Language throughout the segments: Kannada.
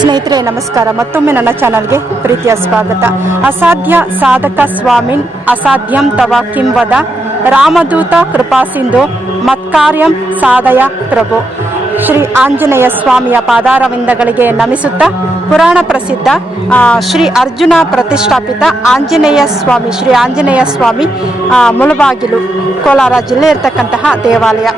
ಸ್ನೇಹಿತರೆ, ನಮಸ್ಕಾರ. ಮತ್ತೊಮ್ಮೆ ನನ್ನ ಚಾನಲ್ಗೆ ಪ್ರೀತಿಯ ಸ್ವಾಗತ. ಅಸಾಧ್ಯ ಸಾಧಕ ಸ್ವಾಮಿನ್, ಅಸಾಧ್ಯಂ ತವ ಕಿಂವದ ರಾಮದೂತ ಕೃಪಾ ಸಿಂಧು, ಮತ್ಕಾರ್ಯಂ ಸಾಧಯ ಪ್ರಭು. ಶ್ರೀ ಆಂಜನೇಯ ಸ್ವಾಮಿಯ ಪಾದಾರವಿಂದಗಳಿಗೆ ನಮಿಸುತ್ತಾ ಪುರಾಣ ಪ್ರಸಿದ್ಧ ಶ್ರೀ ಅರ್ಜುನ ಪ್ರತಿಷ್ಠಾಪಿತ ಆಂಜನೇಯ ಸ್ವಾಮಿ, ಶ್ರೀ ಆಂಜನೇಯ ಸ್ವಾಮಿ ಮುಳಬಾಗಿಲು, ಕೋಲಾರ ಜಿಲ್ಲೆ ಇರತಕ್ಕಂತಹ ದೇವಾಲಯ.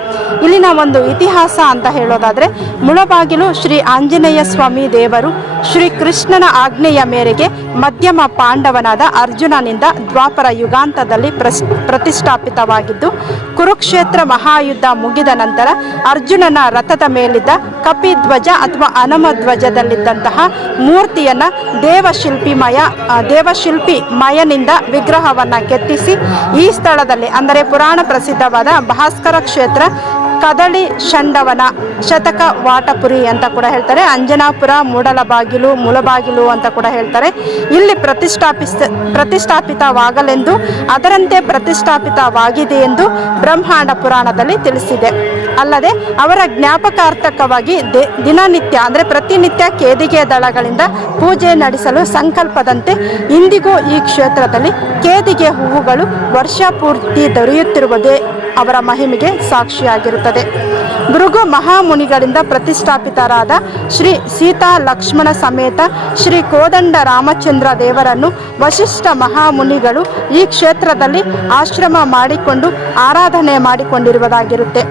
ಇಲ್ಲಿನ ಒಂದು ಇತಿಹಾಸ ಅಂತ ಹೇಳೋದಾದ್ರೆ, ಮುಳಬಾಗಿಲು ಶ್ರೀ ಆಂಜನೇಯ ಸ್ವಾಮಿ ದೇವರು ಶ್ರೀ ಕೃಷ್ಣನ ಆಜ್ಞೆಯ ಮೇರೆಗೆ ಮಧ್ಯಮ ಪಾಂಡವನಾದ ಅರ್ಜುನನಿಂದ ದ್ವಾಪರ ಯುಗಾಂತದಲ್ಲಿ ಪ್ರತಿಷ್ಠಾಪಿತವಾಗಿದ್ದು, ಕುರುಕ್ಷೇತ್ರ ಮಹಾಯುದ್ಧ ಮುಗಿದ ನಂತರ ಅರ್ಜುನನ ರಥದ ಮೇಲಿದ್ದ ಕಪಿಧ್ವಜ ಅಥವಾ ಅನಮ ಧ್ವಜದಲ್ಲಿದ್ದಂತಹ ಮೂರ್ತಿಯನ್ನ ದೇವಶಿಲ್ಪಿಮಯ ಮಯ ದೇವಶಿಲ್ಪಿ ಮಯನಿಂದ ವಿಗ್ರಹವನ್ನ ಕೆತ್ತಿಸಿ ಈ ಸ್ಥಳದಲ್ಲಿ, ಅಂದರೆ ಪುರಾಣ ಪ್ರಸಿದ್ಧವಾದ ಭಾಸ್ಕರ ಕ್ಷೇತ್ರ ಕದಳಿ ಶಂಡವನ, ಶತಕ ವಾಟಪುರಿ ಅಂತ ಕೂಡ ಹೇಳ್ತಾರೆ. ಅಂಜನಾಪುರ, ಮೂಡಲಬಾಗಿಲು, ಮುಳಬಾಗಿಲು ಅಂತ ಕೂಡ ಹೇಳ್ತಾರೆ. ಇಲ್ಲಿ ಪ್ರತಿಷ್ಠಾಪಿಸ, ಪ್ರತಿಷ್ಠಾಪಿತವಾಗಲೆಂದು, ಅದರಂತೆ ಪ್ರತಿಷ್ಠಾಪಿತವಾಗಿದೆ ಎಂದು ಬ್ರಹ್ಮಾಂಡ ಪುರಾಣದಲ್ಲಿ ತಿಳಿಸಿದೆ. ಅಲ್ಲದೆ, ಅವರ ಜ್ಞಾಪಕಾರ್ಥಕವಾಗಿ ದಿನನಿತ್ಯ, ಅಂದರೆ ಪ್ರತಿನಿತ್ಯ ಕೇದಿಗೆ ದಳಗಳಿಂದ ಪೂಜೆ ನಡೆಸಲು ಸಂಕಲ್ಪದಂತೆ ಇಂದಿಗೂ ಈ ಕ್ಷೇತ್ರದಲ್ಲಿ ಕೇದಿಗೆ ಹೂವುಗಳು ವರ್ಷ ಪೂರ್ತಿ ದೊರೆಯುತ್ತಿರುವುದೇ ಅವರ ಮಹಿಮೆಗೆ ಸಾಕ್ಷಿಯಾಗಿರುತ್ತದೆ. ಭೃಗು ಮಹಾಮುನಿಗಳಿಂದ ಪ್ರತಿಷ್ಠಾಪಿತರಾದ ಶ್ರೀ ಸೀತಾ ಲಕ್ಷ್ಮಣ ಸಮೇತ ಶ್ರೀ ಕೋದಂಡ ರಾಮಚಂದ್ರ ದೇವರನ್ನು ವಶಿಷ್ಠ ಮಹಾಮುನಿಗಳು ಈ ಕ್ಷೇತ್ರದಲ್ಲಿ ಆಶ್ರಮ ಮಾಡಿಕೊಂಡು ಆರಾಧನೆ ಮಾಡಿಕೊಂಡಿರುವುದಾಗಿರುತ್ತೆ.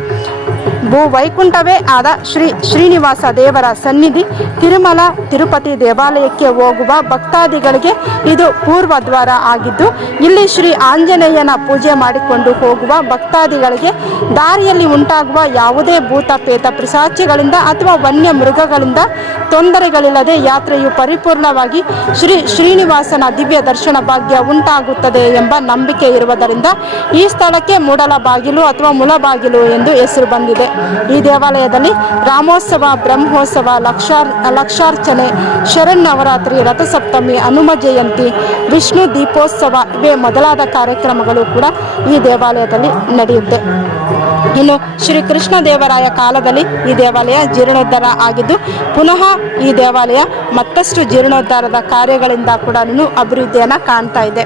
ಭೂ ವೈಕುಂಠವೇ ಆದ ಶ್ರೀ ಶ್ರೀನಿವಾಸ ದೇವರ ಸನ್ನಿಧಿ ತಿರುಮಲ ತಿರುಪತಿ ದೇವಾಲಯಕ್ಕೆ ಹೋಗುವ ಭಕ್ತಾದಿಗಳಿಗೆ ಇದು ಪೂರ್ವ ದ್ವಾರ ಆಗಿದ್ದು, ಇಲ್ಲಿ ಶ್ರೀ ಆಂಜನೇಯನ ಪೂಜೆ ಮಾಡಿಕೊಂಡು ಹೋಗುವ ಭಕ್ತಾದಿಗಳಿಗೆ ದಾರಿಯಲ್ಲಿ ಉಂಟಾಗುವ ಯಾವುದೇ ಭೂತ ಪೇತ ಪಿಶಾಚಿಗಳಿಂದ ಅಥವಾ ವನ್ಯ ಮೃಗಗಳಿಂದ ತೊಂದರೆಗಳಿಲ್ಲದೆ ಯಾತ್ರೆಯು ಪರಿಪೂರ್ಣವಾಗಿ ಶ್ರೀ ಶ್ರೀನಿವಾಸನ ದಿವ್ಯ ದರ್ಶನ ಭಾಗ್ಯ ಉಂಟಾಗುತ್ತದೆ ಎಂಬ ನಂಬಿಕೆ ಇರುವುದರಿಂದ ಈ ಸ್ಥಳಕ್ಕೆ ಮೂಡಲ ಬಾಗಿಲು ಅಥವಾ ಮುಳಬಾಗಿಲು ಎಂದು ಹೆಸರು ಬಂದಿದೆ. ಈ ದೇವಾಲಯದಲ್ಲಿ ರಾಮೋತ್ಸವ, ಬ್ರಹ್ಮೋತ್ಸವ, ಲಕ್ಷಾರ್, ಲಕ್ಷಾರ್ಚನೆ ಶರನ್ನವರಾತ್ರಿ ರಥಸಪ್ತಮಿ, ಹನುಮ ಜಯಂತಿ, ವಿಷ್ಣು ದೀಪೋತ್ಸವ ಇವೇ ಮೊದಲಾದ ಕಾರ್ಯಕ್ರಮಗಳು ಕೂಡ ಈ ದೇವಾಲಯದಲ್ಲಿ ನಡೆಯುತ್ತೆ. ಇನ್ನು ಶ್ರೀ ಕೃಷ್ಣ ದೇವರಾಯ ಕಾಲದಲ್ಲಿ ಈ ದೇವಾಲಯ ಜೀರ್ಣೋದ್ಧಾರ ಆಗಿದ್ದು, ಪುನಃ ಈ ದೇವಾಲಯ ಮತ್ತಷ್ಟು ಜೀರ್ಣೋದ್ಧಾರದ ಕಾರ್ಯಗಳಿಂದ ಕೂಡ ಅಭಿವೃದ್ಧಿಯನ್ನು ಕಾಣ್ತಾ ಇದೆ.